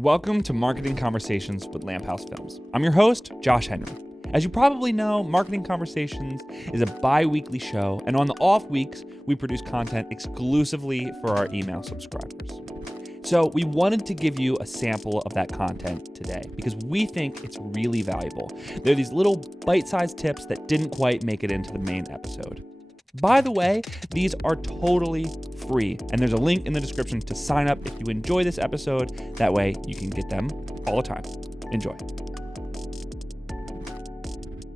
Welcome to Marketing Conversations with Lamp House Films. I'm your host, Josh Henry. As you probably know, Marketing Conversations is a bi-weekly show, and on the off weeks, we produce content exclusively for our email subscribers. So we wanted to give you a sample of that content today because we think it's really valuable. They're these little bite-sized tips that didn't quite make it into the main episode. By the way, these are totally free, and there's a link in the description to sign up if you enjoy this episode. That way you can get them all the time. Enjoy.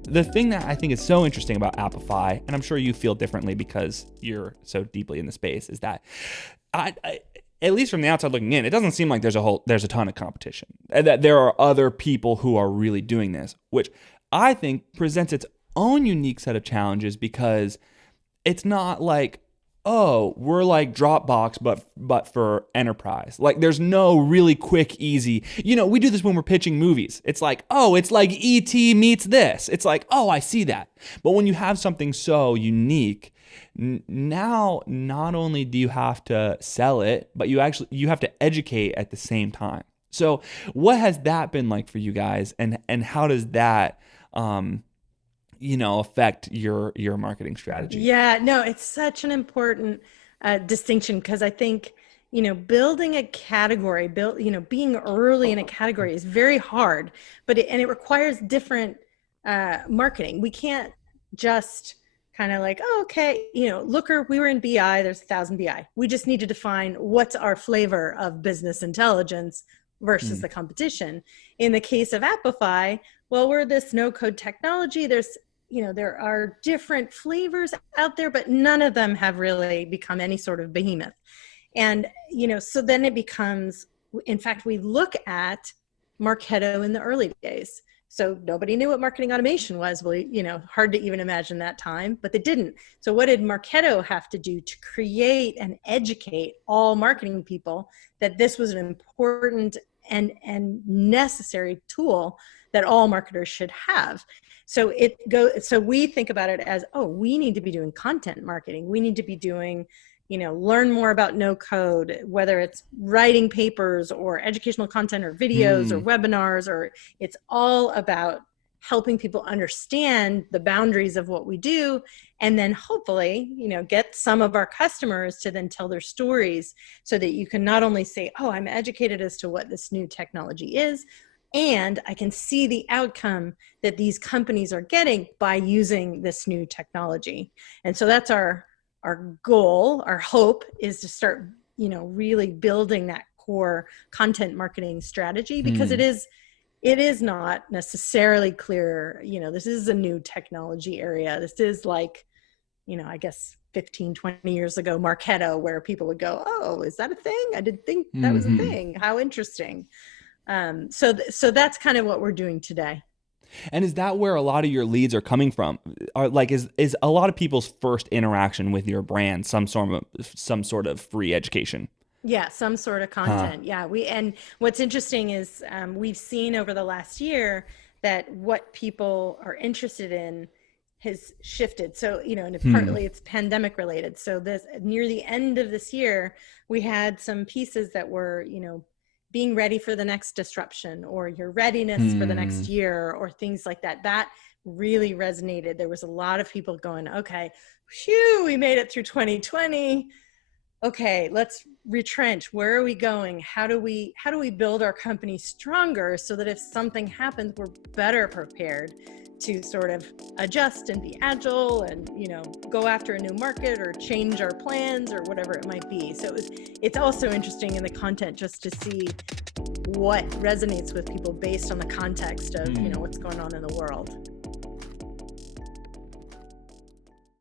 The thing that I think is so interesting about Appify, and I'm sure you feel differently because you're so deeply in the space, is that I at least from the outside looking in, it doesn't seem like there's a ton of competition, and that there are other people who are really doing this, which I think presents its own unique set of challenges because it's not like, oh, we're like Dropbox, but for enterprise. Like, there's no really quick, easy. You know, we do this when we're pitching movies. It's like, oh, it's like E.T. meets this. It's like, oh, I see that. But when you have something so unique, now not only do you have to sell it, but you have to educate at the same time. So, what has that been like for you guys, and how does that affect your marketing strategy? Yeah, no, it's such an important distinction because I think, building a category, being early in a category is very hard, but it requires different marketing. We can't just kind of like, oh, okay, Looker, we were in BI, there's 1,000 BI. We just need to define what's our flavor of business intelligence versus the competition. In the case of Appify, well, we're this no-code technology. There are different flavors out there, but none of them have really become any sort of behemoth. And, so then it becomes, in fact, we look at Marketo in the early days. So nobody knew what marketing automation was. Well, hard to even imagine that time, but they didn't. So what did Marketo have to do to create and educate all marketing people that this was an important and necessary tool that all marketers should have? So we think about it as, oh, we need to be doing content marketing. We need to be doing, learn more about no code, whether it's writing papers or educational content or videos or webinars, or it's all about helping people understand the boundaries of what we do. And then hopefully, get some of our customers to then tell their stories so that you can not only say, oh, I'm educated as to what this new technology is, and I can see the outcome that these companies are getting by using this new technology. And so that's our goal. Our hope is to start, really building that core content marketing strategy, because it is not necessarily clear. This is a new technology area. This is like, I guess 15, 20 years ago, Marketo, where people would go, oh, is that a thing? I didn't think that was a thing. How interesting. So that's kind of what we're doing today. And is that where a lot of your leads are coming from? Is a lot of people's first interaction with your brand some sort of free education? Yeah, some sort of content. Yeah, and what's interesting is we've seen over the last year that what people are interested in has shifted. So, and partly it's pandemic related. So near the end of this year, we had some pieces that were, being ready for the next disruption, or your readiness for the next year, or things like that. That really resonated. There was a lot of people going, okay, phew, we made it through 2020. Okay, let's retrench. Where are we going? How do we build our company stronger so that if something happens, we're better prepared to sort of adjust and be agile and, go after a new market or change our plans or whatever it might be. So it's also interesting in the content just to see what resonates with people based on the context of, what's going on in the world.